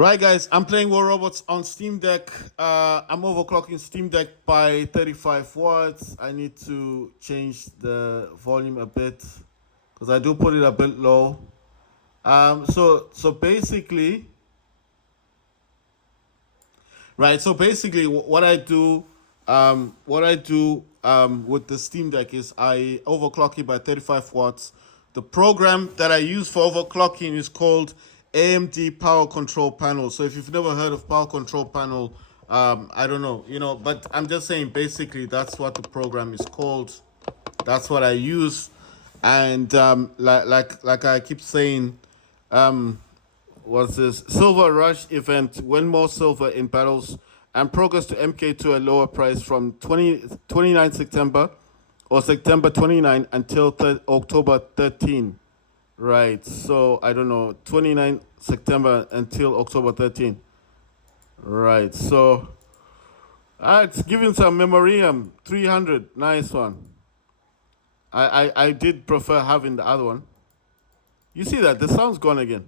Right, guys, I'm playing War Robots on Steam Deck. I'm overclocking Steam Deck by 35 watts. I need to change the volume a bit because I do put it a bit low. So basically, right. So basically, what I do with the Steam Deck is I overclock it by 35 watts. The program that I use for overclocking is called AMD Power Control Panel. So if you've never heard of Power Control Panel, I don't know, but I'm just saying basically that's what the program is called. That's what I use, and like I keep saying, was this Silver Rush event, win more silver in battles and progress to MK to a lower price from 29 September or September 29 until October 13. Right, so I don't know, 29 September until October 13. Right, so it's giving some memoriam, 300, nice one. I did prefer having the other one. You see that, the sound's gone again.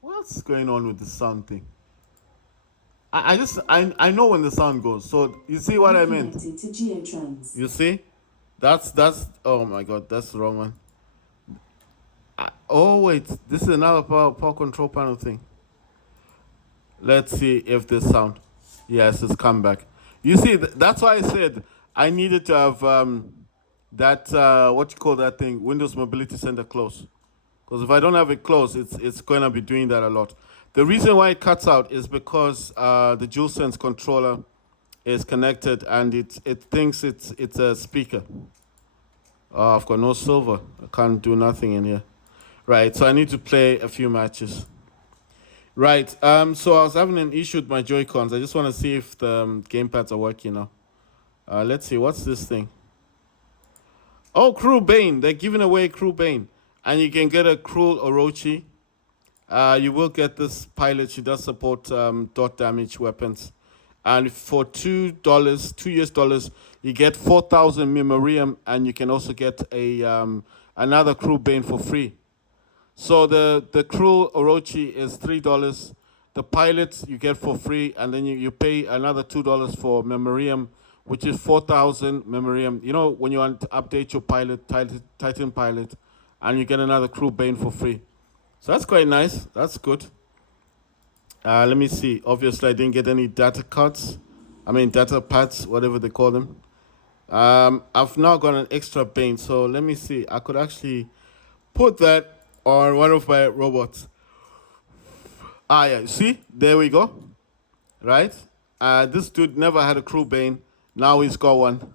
What's going on with the sound thing? I know when the sound goes. So you see what I meant? You see? That's oh my god, that's the wrong one. Oh wait, this is another power control panel thing. Let's see if this sound. Yes, it's come back. You see, that's why I said I needed to have that what you call that thing, Windows Mobility Center close. Because if I don't have it close, it's going to be doing that a lot. The reason why it cuts out is because the DualSense controller is connected and it thinks it's a speaker. Oh, I've got no silver. I can't do nothing in here. Right, so I need to play a few matches. Right, so I was having an issue with my Joy-Cons. I just want to see if the gamepads are working now. Let's see, what's this thing? Oh, Crew Bane. They're giving away Crew Bane. And you can get a Cruel Orochi. You will get this pilot. She does support dot damage weapons. And for $2, $2 US, you get 4,000 memoriam, and you can also get a another Crew Bane for free. So the Cruel Orochi is $3. The pilot you get for free, and then you pay another $2 for memoriam, which is 4,000 memoriam. You know, when you want to update your pilot, Titan pilot, and you get another Crew Bane for free. So that's quite nice. That's good. Let me see. Obviously, I didn't get any data cards. I mean, data pads, whatever they call them. I've now got an extra Bane. So let me see. I could actually put that on one of my robots. Yeah. See? There we go. Right? This dude never had a Crew Bane. Now he's got one.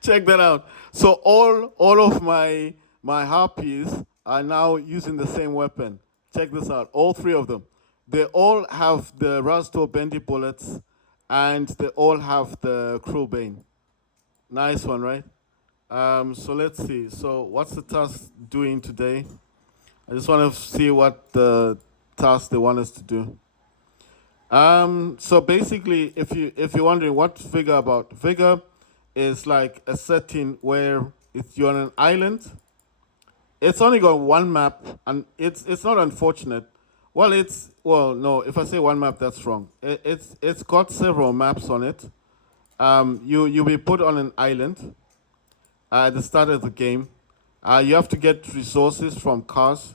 Check that out. So all of my harpies are now using the same weapon. Check this out. All three of them. They all have the Rasto Bendy bullets, and they all have the Crew Bane. Nice one, right? So let's see. So what's the task doing today? I just want to see what the task they want us to do. So basically, if you're wondering what Vigor about, Vigor is like a setting where you're on an island. It's only got one map, and it's not unfortunate. Well, no. If I say one map, that's wrong. It's got several maps on it. You'll be put on an island at the start of the game. You have to get resources from cars.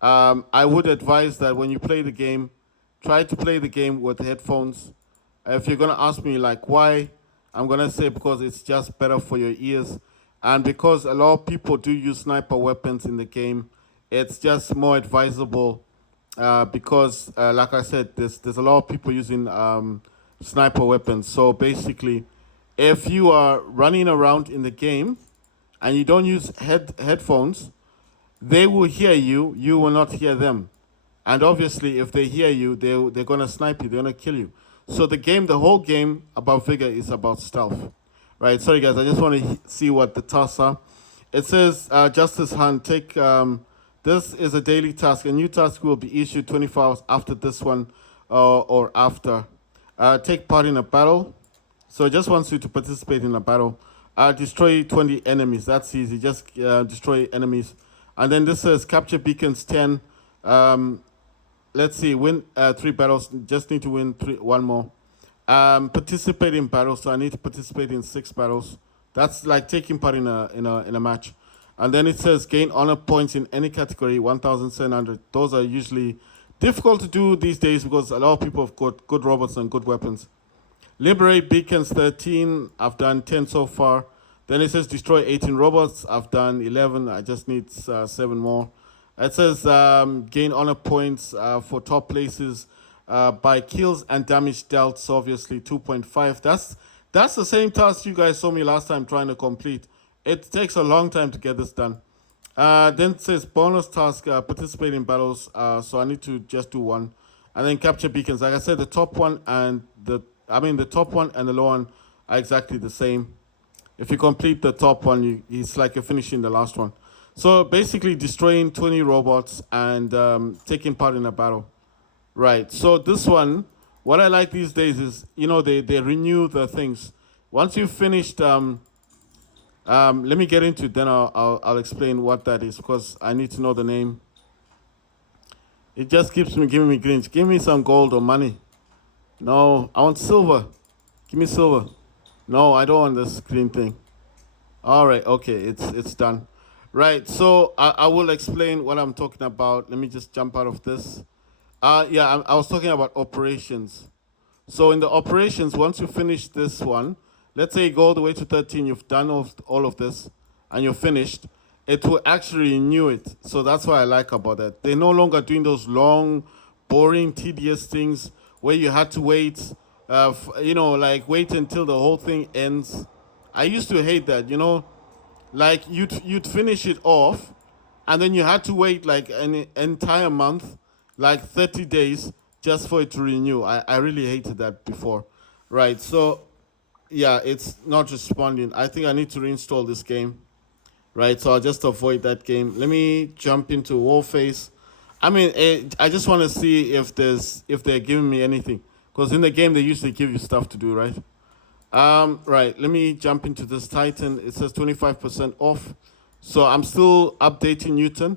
I would advise that when you play the game, try to play the game with headphones. If you're gonna ask me like why, I'm gonna say because it's just better for your ears, and because a lot of people do use sniper weapons in the game, it's just more advisable. Because like I said, there's a lot of people using sniper weapons. So basically, if you are running around in the game and you don't use headphones, they will hear you. You will not hear them. And obviously, if they hear you, they're gonna snipe you. They're gonna kill you. So the whole game about Vigor is about stealth, right? Sorry guys, I just want to see what the tasks are. It says Justice Hunt. Take this is a daily task. A new task will be issued 24 hours after this one, or after. Take part in a battle. So it just wants you to participate in a battle. Destroy 20 enemies. That's easy. Just destroy enemies. And then this says capture beacons 10. let's see, win 3 battles. Just need to win one more. Participate in battles. So I need to participate in 6 battles. That's like taking part in a match. And then it says gain honor points in any category, 1,700. Those are usually difficult to do these days because a lot of people have got good robots and good weapons. Liberate beacons 13. I've done 10 so far. Then it says destroy 18 robots. I've done 11. I just need 7 more. It says gain honor points for top places by kills and damage dealt. So obviously 2.5. That's the same task you guys saw me last time trying to complete. It takes a long time to get this done. Then it says bonus task, participate in battles. So I need to just do one. And then capture beacons. Like I said, the top one and the top one and the low one are exactly the same. If you complete the top one, it's like you're finishing the last one. So basically destroying 20 robots and taking part in a battle. Right, so this one, what I like these days is, they renew the things. Once you've finished, let me get into it, then I'll explain what that is because I need to know the name. It just keeps me giving me green. Give me some gold or money. No, I want silver. Give me silver. No, I don't want this green thing. All right, okay, it's done. Right, so I will explain what I'm talking about. Let me just jump out of this. I was talking about operations. So in the operations, once you finish this one, let's say you go all the way to 13, you've done all of this, and you're finished, it will actually renew it. So that's what I like about that. They're no longer doing those long, boring, tedious things where you had to wait, wait until the whole thing ends. I used to hate that, like you'd finish it off, and then you had to wait like an entire month, like 30 days, just for it to renew. I really hated that before. Right, so yeah, it's not responding. I think I need to reinstall this game. Right, so I'll just avoid that game. Let me jump into Warface. I just want to see if they're giving me anything, because in the game they usually give you stuff to do, right? Right, let me jump into this Titan. It says 25% off. So I'm still updating Newton.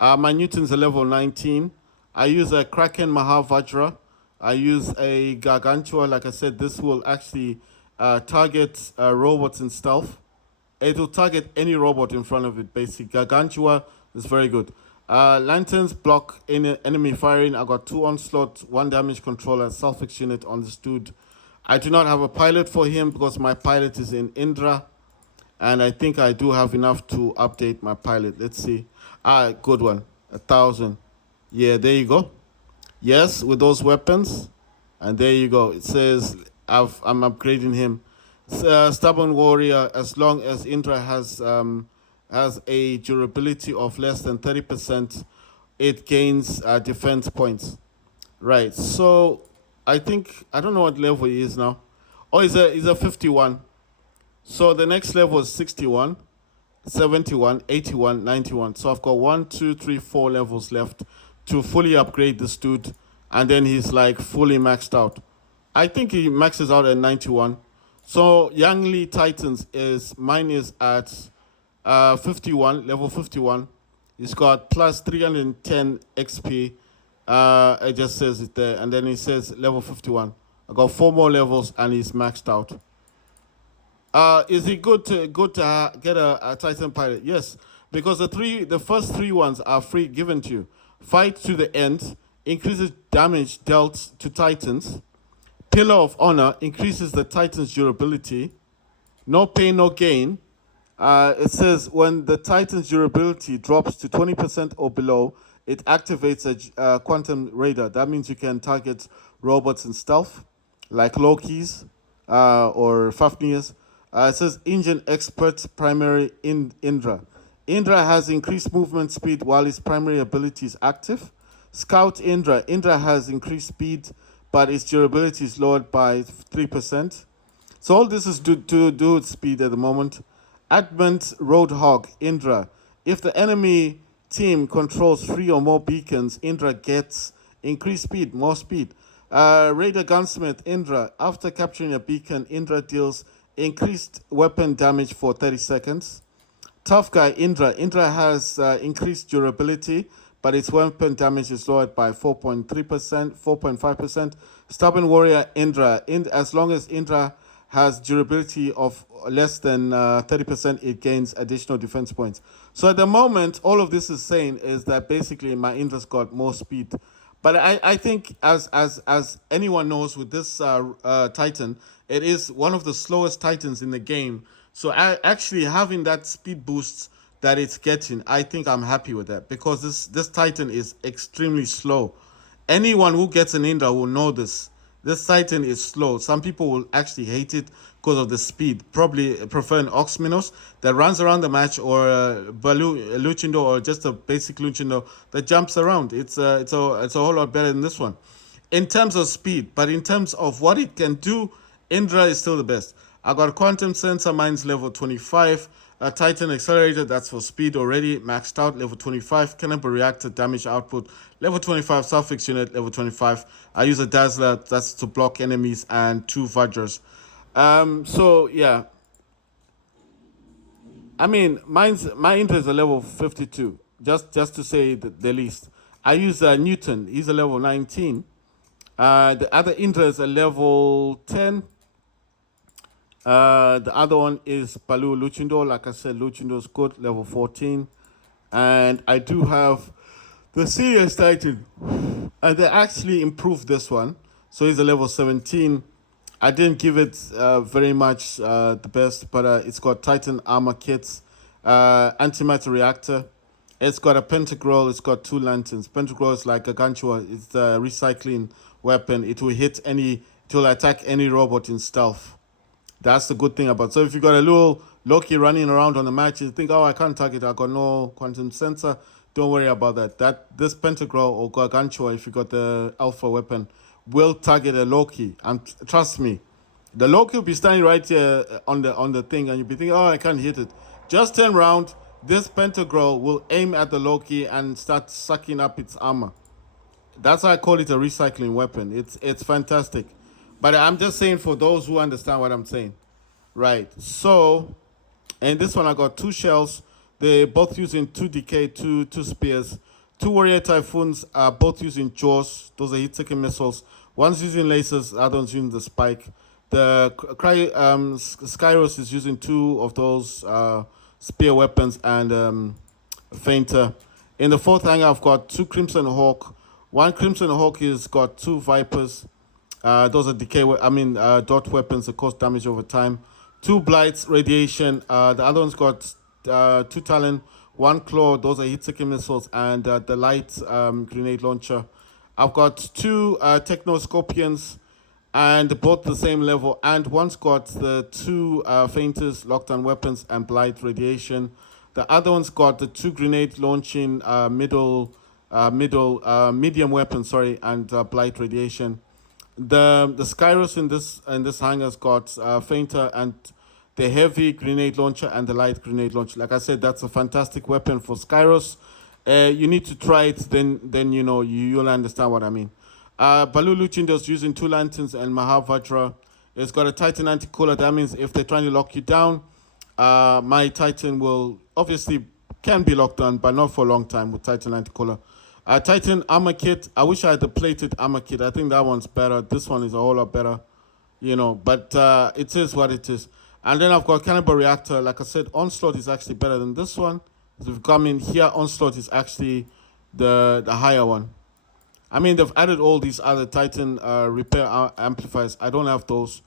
My Newton's a level 19. I use a Kraken Mahavajra. I use a Gargantua. Like I said, this will actually target robots in stealth. It will target any robot in front of it, basically. Gargantua is very good. Lanterns block enemy firing. I got 2 onslaught, 1 damage controller, self-fix unit on this dude. I do not have a pilot for him because my pilot is in Indra. And I think I do have enough to update my pilot. Let's see. Good one. 1,000. Yeah, there you go. Yes, with those weapons. And there you go. It says I'm upgrading him. Stubborn warrior, as long as Indra has a durability of less than 30%, it gains defense points. Right, so I don't know what level he is now. Oh, he's a 51. So the next level is 61, 71, 81, 91. So I've got 1, 2, 3, 4 levels left to fully upgrade this dude. And then he's like fully maxed out. I think he maxes out at 91. So Yang Li Titans mine is at 51, level 51. He's got plus 310 XP. It just says it there. And then it says level 51. I got 4 more levels and he's maxed out. Is it good to get a Titan pilot? Yes, because the first 3 ones are free, given to you. Fight to the end increases damage dealt to Titans. Pillar of Honor increases the Titan's durability. No pain, no gain. It says when the Titan's durability drops to 20% or below, it activates a quantum radar. That means you can target robots in stealth, like Loki's or Fafnir's. It says Engine Expert Primary Indra. Indra has increased movement speed while its primary ability is active. Scout Indra. Indra has increased speed, but its durability is lowered by 3%. So all this is to do with speed at the moment. Advent Roadhog Indra. If the enemy team controls 3 or more beacons, Indra gets increased speed, more speed. Raider Gunsmith Indra. After capturing a beacon, Indra deals increased weapon damage for 30 seconds. Tough Guy Indra. Indra has increased durability, but its weapon damage is lowered by 4.3%, 4.5%. Stubborn Warrior Indra. As long as Indra has durability of less than 30%, it gains additional defense points. So at the moment, all of this is saying is that basically my Indra's got more speed. But I think as anyone knows with this Titan, it is one of the slowest Titans in the game. So actually having that speed boost that it's getting, I think I'm happy with that because this Titan is extremely slow. Anyone who gets an Indra will know this. This Titan is slow. Some people will actually hate it because of the speed. Probably prefer an Oxminos that runs around the match, or a Luchindo, or just a basic Luchindo that jumps around. It's a whole lot better than this one in terms of speed, but in terms of what it can do, Indra is still the best. I got a quantum sensor, mine's level 25. A Titan accelerator, that's for speed already, maxed out, level 25. Cannonball reactor, damage output, level 25. Suffix unit, level 25. I use a Dazzler, that's to block enemies, and 2 Vajras. So yeah, I mean, my Indra is a level 52. Just to say the least. I use Newton. He's a level 19. The other Indra is a level 10. The other one is Palu Luchindo. Like I said, Luchindo is good, level 14. And I do have the Serious Titan. And they actually improved this one. So he's a level 17. I didn't give it very much the best, but it's got Titan armor kits, antimatter reactor. It's got a pentagram. It's got 2 lanterns. Pentagram is like a Ganchua. It's a recycling weapon. It will it will attack any robot in stealth. That's the good thing about it. So if you got a little Loki running around on the match, you think, oh, I can't target, I got no quantum sensor. Don't worry about that. This pentagram or Gargantua, if you got the alpha weapon, will target a Loki. And trust me, the Loki will be standing right here on the thing, and you'll be thinking, oh, I can't hit it. Just turn around. This pentagram will aim at the Loki and start sucking up its armor. That's why I call it a recycling weapon. It's fantastic. But I'm just saying for those who understand what I'm saying. Right. So, and this one I got 2 shells. They're both using 2 decay, two spears. 2 warrior typhoons are both using jaws. Those are hit-taking missiles. One's using lasers, the other one's using the spike. The Skyros is using 2 of those spear weapons and fainter. In the 4th hangar, I've got 2 Crimson Hawk. One Crimson Hawk has got 2 Vipers. Those are dot weapons that cause damage over time. 2 Blights, radiation. The other one's got 2 Talon, 1 Claw. Those are hit-seeking missiles, and the light grenade launcher. I've got 2 Techno Scorpions, and both the same level. And one's got the 2 Fainters, lockdown weapons, and Blight radiation. The other one's got the 2 grenade launching medium weapons, and Blight radiation. The Skyros in this hangar's got fainter and the heavy grenade launcher and the light grenade launcher. Like I said, that's a fantastic weapon for Skyros. You need to try it, then you'll understand what I mean. Balu Luchindo's using 2 lanterns and Mahavajra. It's got a Titan anti-cooler. That means if they're trying to lock you down, my Titan can be locked down, but not for a long time with Titan anti-cooler. Titan armor kit. I wish I had the plated armor kit. I think that one's better. This one is a whole lot better, but it is what it is. And then I've got Cannibal Reactor. Like I said, Onslaught is actually better than this one. If you come in here, Onslaught is actually the higher one. I mean, they've added all these other Titan repair amplifiers. I don't have those.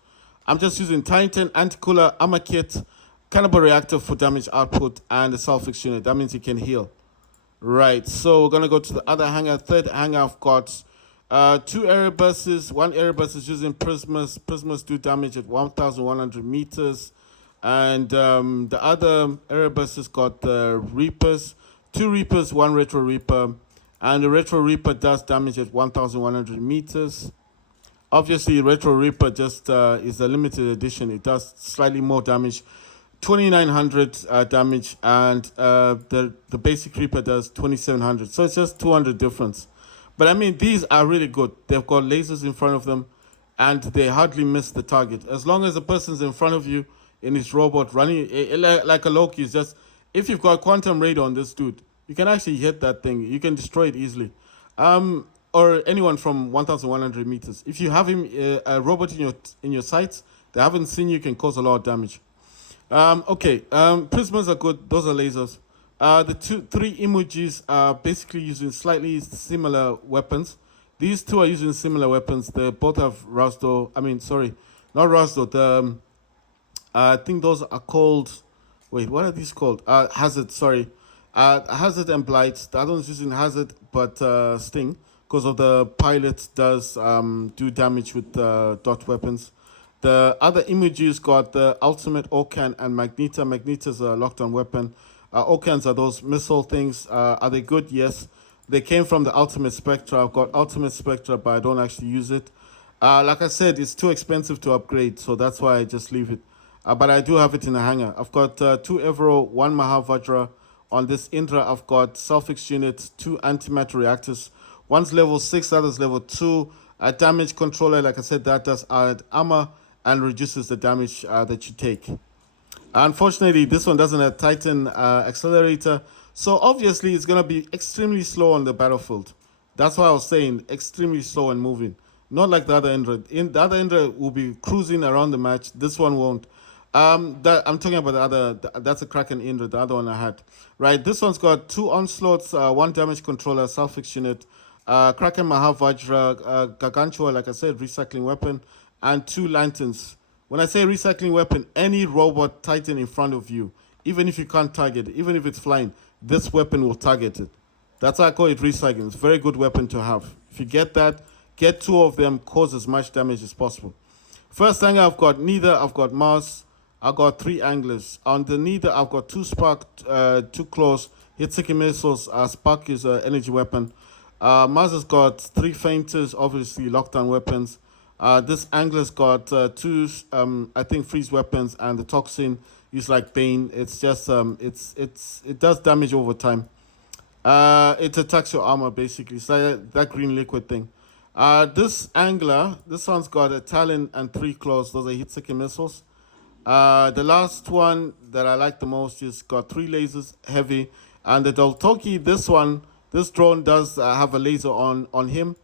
I'm just using Titan anti-cooler armor kit, Cannibal Reactor for damage output, and the Self-Fix unit. That means you can heal. Right, so we're going to go to the other hangar. 3rd hangar, I've got 2 Erebus's. 1 Erebus is using Prismas. Prismas do damage at 1,100 meters. And the other Erebus has got Reapers. 2 Reapers, 1 Retro Reaper. And the Retro Reaper does damage at 1,100 meters. Obviously, Retro Reaper just is a limited edition. It does slightly more damage. 2,900 damage, and the basic Reaper does 2,700. So it's just 200 difference. But I mean, these are really good. They've got lasers in front of them, and they hardly miss the target. As long as the person's in front of you in his robot running like a Loki, is just if you've got quantum radar on this dude, You can actually hit that thing. You can destroy it easily. Or anyone from 1,100 meters. If you have him a robot in your sights, they haven't seen you, can cause a lot of damage. Okay. Prismas are good. Those are lasers. The three emojis are basically using slightly similar weapons. These two are using similar weapons. They both have Rasdo. I mean, sorry, not Rasdo. I think those are called. Wait, what are these called? Hazard. Sorry, Hazard and Blight. The other one's using Hazard, but Sting, because of the pilot does do damage with dot weapons. The other emojis got the ultimate Okan and Magneta. Magneta's a lockdown weapon. Okans are those missile things. Are they good? Yes. They came from the Ultimate Spectra. I've got Ultimate Spectra, but I don't actually use it. Like I said, it's too expensive to upgrade, so that's why I just leave it. But I do have it in a hangar. I've got 2 Evero, 1 Mahavajra. On this Indra, I've got Selfix units, 2 antimatter reactors. One's level 6, other's level 2. A damage controller, like I said, that does add armor and reduces the damage that you take. Unfortunately, this one doesn't have Titan accelerator, so obviously it's going to be extremely slow on the battlefield. That's why I was saying extremely slow and moving. Not like the other Indra. The other Indra will be cruising around the match. This one won't. I'm talking about the other. That's a Kraken Indra, the other one I had. Right, this one's got 2 onslaughts, 1 damage controller, self-fix unit, Kraken Mahavajra, Gargantua, like I said, recycling weapon, and 2 lanterns. When I say recycling weapon, any robot Titan in front of you, even if you can't target it, even if it's flying, this weapon will target it. That's why I call it recycling. It's a very good weapon to have. If you get that, get 2 of them, cause as much damage as possible. First thing I've got Neither, I've got Mars, I've got 3 anglers. On the Neither, I've got 2 Spark, 2 Claws, hit-seeking missiles, Spark is an energy weapon. Mars has got 3 fainters, obviously lockdown weapons. This angler's got 2, I think, freeze weapons, and the toxin is like Bane. It's just it does damage over time. It attacks your armor basically. It's like that green liquid thing. This angler, this one's got a talon and 3 claws. Those are hit-seeking missiles. The last one that I like the most is got 3 lasers, heavy, and the Doltoki. This drone does have a laser on him.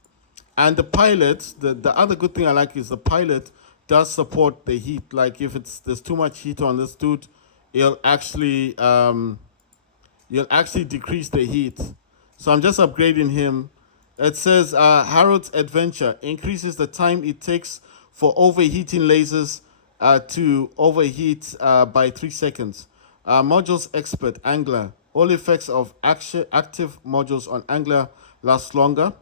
And the pilot, the other good thing I like is the pilot does support the heat. Like if there's too much heat on this dude, you'll actually decrease the heat. So I'm just upgrading him. It says Harold's Adventure increases the time it takes for overheating lasers to overheat by 3 seconds. Modules Expert Angler. All effects of active modules on Angler last longer.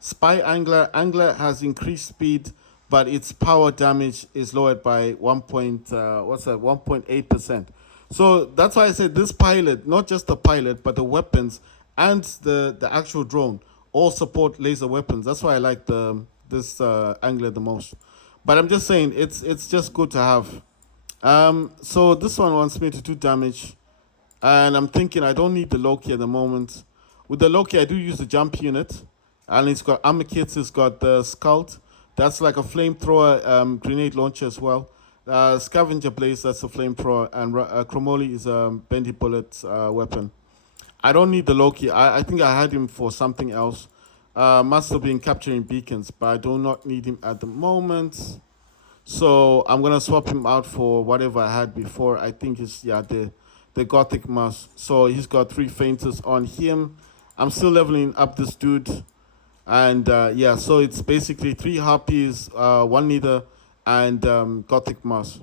Spy Angler has increased speed, but its power damage is lowered by 1.8%. So that's why I said this pilot, not just the pilot, but the weapons and the actual drone all support laser weapons. That's why I like this Angler the most. But I'm just saying it's just good to have. So this one wants me to do damage, and I'm thinking I don't need the Loki at the moment. With the Loki, I do use the jump unit. And it's got armor kits, it's got the Scult. That's like a flamethrower grenade launcher as well. Scavenger Blaze, that's a flamethrower. And Chromoli is a bendy bullet weapon. I don't need the Loki. I think I had him for something else. Must have been capturing beacons, but I do not need him at the moment. So I'm going to swap him out for whatever I had before. I think it's, the Gothic Mask. So he's got 3 fainters on him. I'm still leveling up this dude. And so it's basically 3 Harpies, 1 Neither, and Gothic Mask.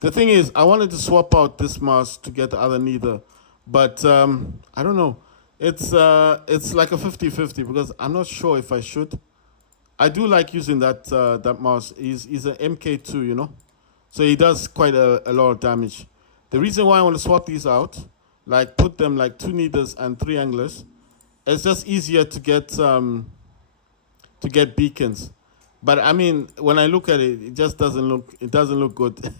The thing is, I wanted to swap out this mask to get the other Neither, but I don't know. It's like a 50-50 because I'm not sure if I should. I do like using that mask. He's an MK2, you know, so he does quite a lot of damage. The reason why I want to swap these out, like put them like 2 Neithers and 3 Anglers, it's just easier to get beacons. But I mean, when I look at it, it just doesn't look good.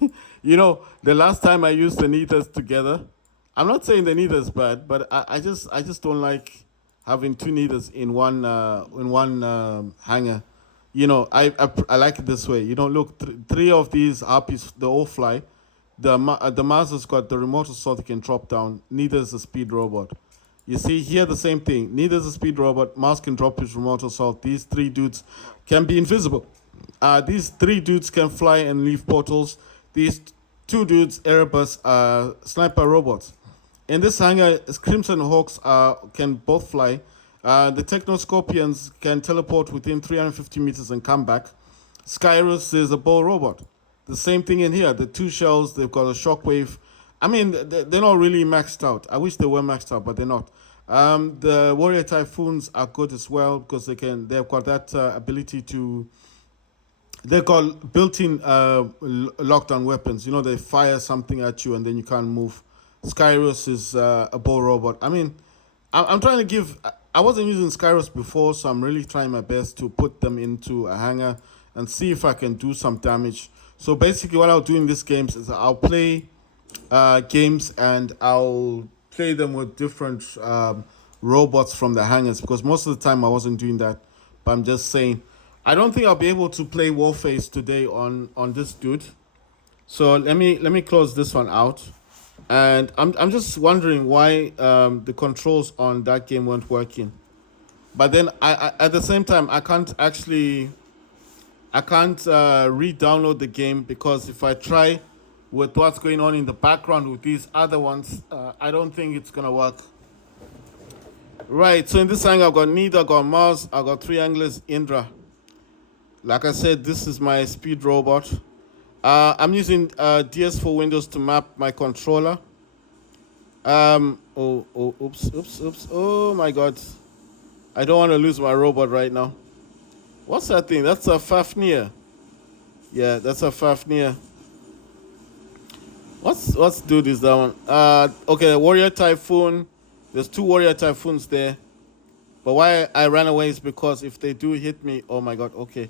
You know, the last time I used the Neithers together, I'm not saying the Neithers bad, but I just don't like having 2 Neithers in one hangar. You know, I like it this way. You know, look, 3 of these Harpies, they all fly. The Mars has got the remote assault, it can drop down. Neither is a speed robot. You see here the same thing. Neither is a speed robot. Mouse can drop his remote assault. These three dudes can be invisible. These three dudes can fly and leave portals. These two dudes, Erebus, are sniper robots. In this hangar, Crimson Hawks can both fly. The Techno Scorpions can teleport within 350 meters and come back. Skyrus is a ball robot. The same thing in here. The two shells, they've got a shockwave. I mean, they're not really maxed out. I wish they were maxed out, but they're not. The Warrior Typhoons are good as well because they've got that ability to. They've got built-in lockdown weapons. You know, they fire something at you and then you can't move. Skyrus is a ball robot. I mean, I'm trying to give. I wasn't using Skyrus before, so I'm really trying my best to put them into a hangar and see if I can do some damage. So basically, what I'll do in these games is I'll play games and I'll play them with different robots from the hangars because most of the time I wasn't doing that. But I'm just saying, I don't think I'll be able to play Warface today on this dude. So let me close this one out. And I'm just wondering why the controls on that game weren't working. But then I at the same time I can't re-download the game because if I try with what's going on in the background with these other ones, I don't think it's gonna work. Right, so in this hangar I've got Nida, I've got Mars, I've got three anglers, Indra. Like I said, this is my speed robot. I'm using DS for Windows to map my controller. Oops. Oh my God. I don't want to lose my robot right now. What's that thing? That's a Fafnir. Yeah, that's a Fafnir. What's dude is that one? Okay, Warrior Typhoon. There's two Warrior Typhoons there. But why I ran away is because if they do hit me, oh my God, okay.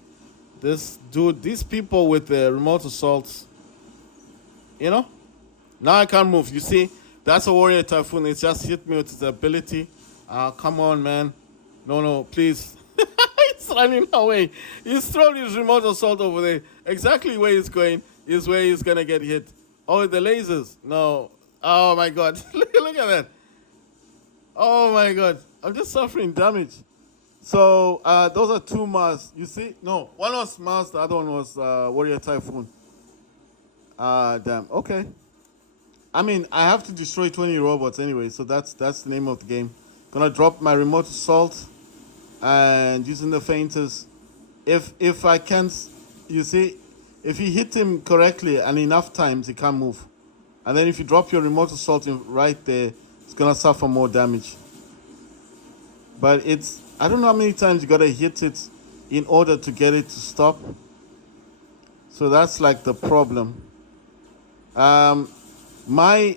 These people with the remote assaults, you know? Now I can't move. You see, that's a Warrior Typhoon. It's just hit me with its ability. Come on, man. No, please. He's running away. He's throwing his remote assault over there. Exactly where he's going is where he's going to get hit. Oh, the lasers. No. Oh, my God. Look at that. Oh, my God. I'm just suffering damage. So those are two Mars. You see? No, one was Mars, the other one was Warrior Typhoon. Damn. Okay. I mean, I have to destroy 20 robots anyway, so that's the name of the game. Gonna drop my remote assault and using the feinters. If I can, you see, if you hit him correctly and enough times, he can't move. And then if you drop your remote assault right there, it's gonna suffer more damage. But I don't know how many times you gotta hit it in order to get it to stop. So that's like the problem. My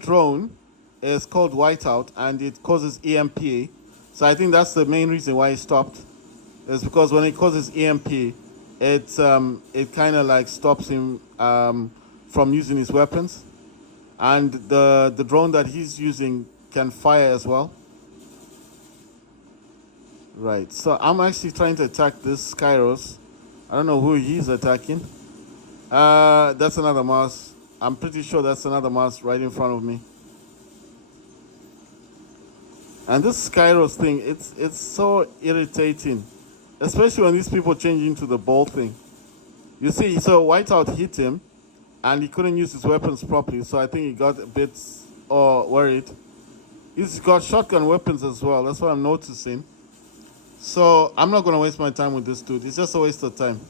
drone is called Whiteout and it causes EMP. So I think that's the main reason why it stopped. Is because when it causes EMP, it kind of like stops him from using his weapons. And the drone that he's using can fire as well. Right, so I'm actually trying to attack this Skyros. I don't know who he's attacking. That's another Mars. I'm pretty sure that's another Mars right in front of me. And this Skyros thing, it's so irritating. Especially when these people change into the ball thing. You see, so Whiteout hit him, and he couldn't use his weapons properly, so I think he got a bit worried. He's got shotgun weapons as well, that's what I'm noticing. So I'm not going to waste my time with this dude. It's just a waste of time.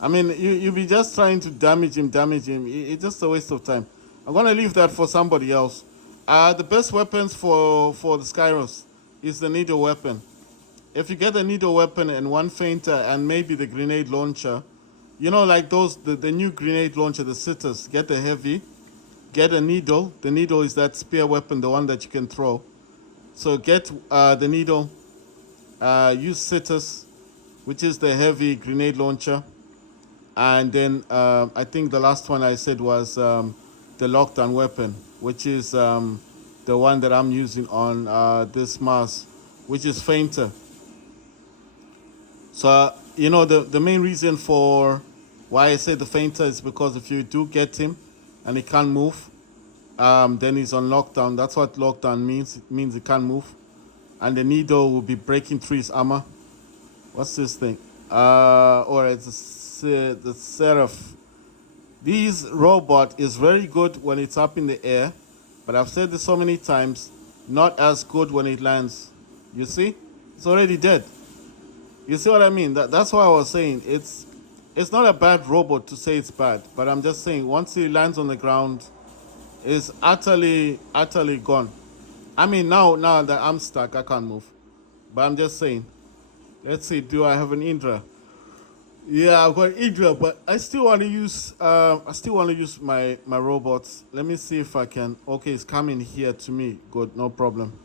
I mean, you'll be just trying to damage him. It's just a waste of time. I'm going to leave that for somebody else. The best weapons for the Skyros is the needle weapon. If you get the needle weapon and one feinter and maybe the grenade launcher, you know, like the new grenade launcher, the sitters, get the heavy, get a needle. The needle is that spear weapon, the one that you can throw. So get the needle. Use Citus, which is the heavy grenade launcher. And then I think the last one I said was the lockdown weapon, which is the one that I'm using on this Mars, which is Fainter. So, you know, the main reason for why I say the Fainter is because if you do get him and he can't move, then he's on lockdown. That's what lockdown means. It means he can't move. And the needle will be breaking through his armor. What's this thing? Or it's the Seraph. This robot is very good when it's up in the air, but I've said this so many times, not as good when it lands. You see? It's already dead. You see what I mean? That's why I was saying it's not a bad robot to say it's bad, but I'm just saying once he lands on the ground, it's utterly gone. I mean now that I'm stuck, I can't move. But I'm just saying. Let's see, do I have an Indra? Yeah, I've got Indra, but I still want to use my robots. Let me see if I can. Okay, it's coming here to me. Good, no problem.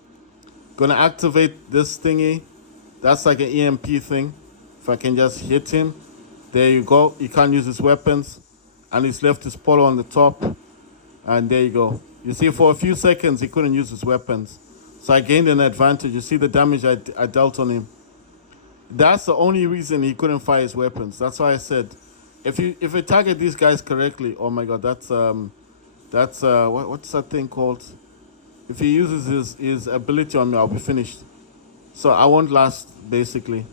Gonna activate this thingy. That's like an EMP thing. If I can just hit him. There you go. He can't use his weapons. And he's left his polo on the top. And there you go. You see, for a few seconds, he couldn't use his weapons. So I gained an advantage. You see the damage I dealt on him. That's the only reason he couldn't fire his weapons. That's why I said, if you target these guys correctly, oh my god, that's what's that thing called? If he uses his ability on me, I'll be finished. So I won't last, basically.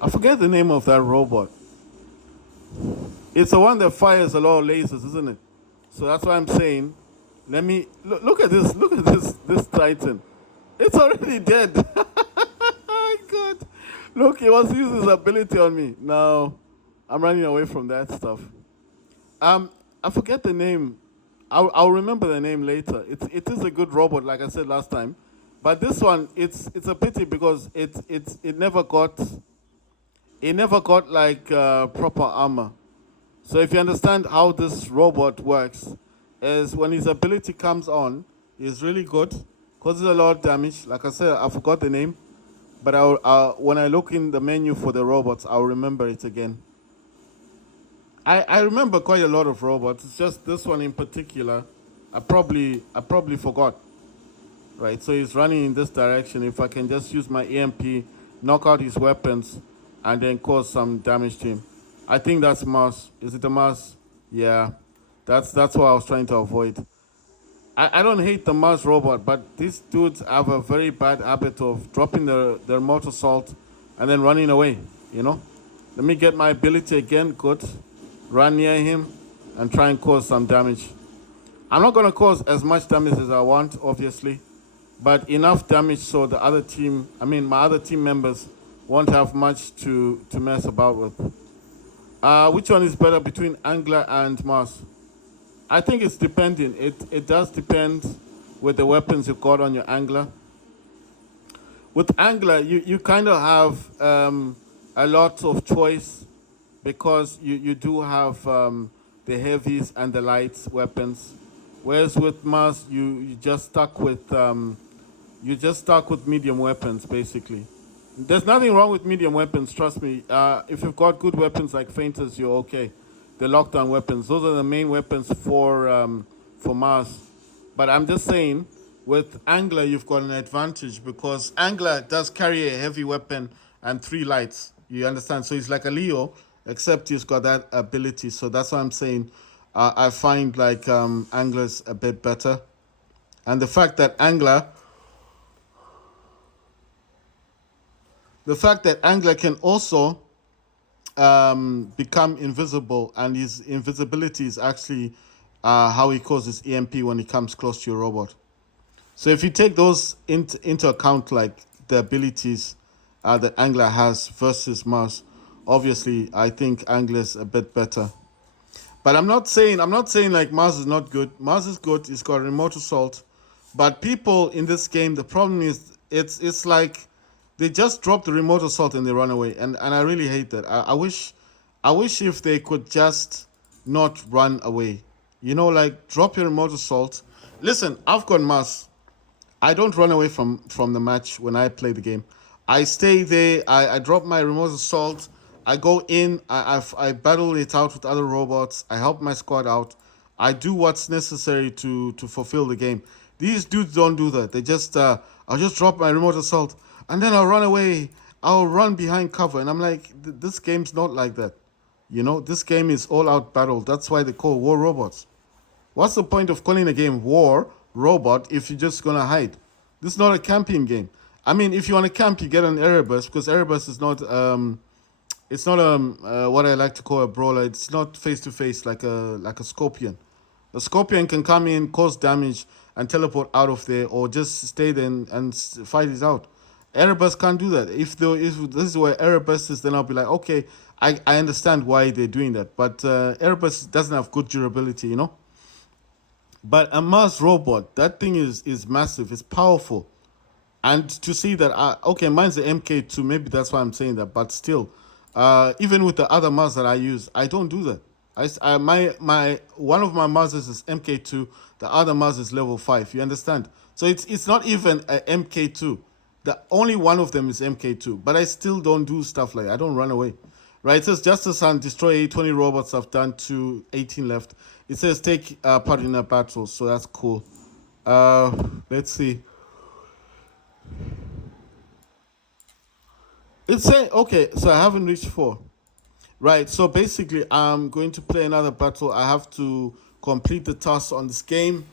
I forget the name of that robot. It's the one that fires a lot of lasers, isn't it? So that's why I'm saying, let me look at this Titan. It's already dead. My god. Look, he wants to use his ability on me. No, I'm running away from that stuff. I forget the name. I'll remember the name later. It is a good robot, like I said last time. But this one, it's a pity because it never got like proper armor. So if you understand how this robot works, is when his ability comes on, he's really good, causes a lot of damage. Like I said, I forgot the name, but when I look in the menu for the robots, I'll remember it again. I remember quite a lot of robots. It's just this one in particular, I probably forgot. Right, so he's running in this direction. If I can just use my EMP, knock out his weapons, and then cause some damage to him. I think that's Mars. Is it the Mars? Yeah, that's what I was trying to avoid. I don't hate the Mars robot, but these dudes have a very bad habit of dropping their mortar salt and then running away, you know? Let me get my ability again, good. Run near him and try and cause some damage. I'm not going to cause as much damage as I want, obviously, but enough damage so my other team members won't have much to mess about with. Which one is better between Angler and Mars? I think it's depending. It does depend with the weapons you got on your Angler. With Angler, you kind of have a lot of choice because you do have the heavies and the light weapons. Whereas with Mars, you just stuck with medium weapons, basically. There's nothing wrong with medium weapons, trust me. If you've got good weapons like feinters, you're okay. The lockdown weapons, those are the main weapons for Mars. But I'm just saying, with Angler, you've got an advantage because Angler does carry a heavy weapon and 3 lights. You understand? So he's like a Leo, except he's got that ability. So that's why I'm saying I find like Angler's a bit better. And the fact that Angler can also become invisible, and his invisibility is actually how he causes EMP when he comes close to your robot. So if you take those into account, like the abilities that Angler has versus Mars, obviously I think Angler's a bit better. But I'm not saying like Mars is not good. Mars is good. It's got remote assault, but people in this game, the problem is it's like they just drop the remote assault and they run away, and I really hate that. I wish if they could just not run away. You know, like drop your remote assault. Listen, I've got Mars. I don't run away from the match when I play the game. I stay there. I drop my remote assault. I go in. I battle it out with other robots. I help my squad out. I do what's necessary to fulfill the game. These dudes don't do that. They just I'll just drop my remote assault and then I'll run away. I'll run behind cover, and I'm like, this game's not like that. You know, this game is all out battle. That's why they call war robots. What's the point of calling a game War Robot if you're just gonna hide? This is not a camping game. I mean, if you want to camp, you get an Erebus because Erebus is not it's not what I like to call a brawler. It's not face to face like a scorpion. A scorpion can come in, cause damage, and teleport out of there, or just stay there and fight it out. Erebus can't do that. If this is where Erebus is, then I'll be like, okay, I understand why they're doing that. But Erebus doesn't have good durability, you know. But a Mars robot, that thing is massive. It's powerful. And to see that, okay, mine's the MK2. Maybe that's why I'm saying that. But still, even with the other Mars that I use, I don't do that. My one of my Mars is MK2. The other Mars is level 5. You understand? So it's not even a MK2. The only one of them is MK2. But I still don't do stuff like that. I don't run away. Right? It says Justice and destroy 20 robots. I've done 18 left. It says take part in a battle. So that's cool. Let's see. It's saying, okay, so I haven't reached 4. Right, so basically, I'm going to play another battle. I have to complete the task on this game.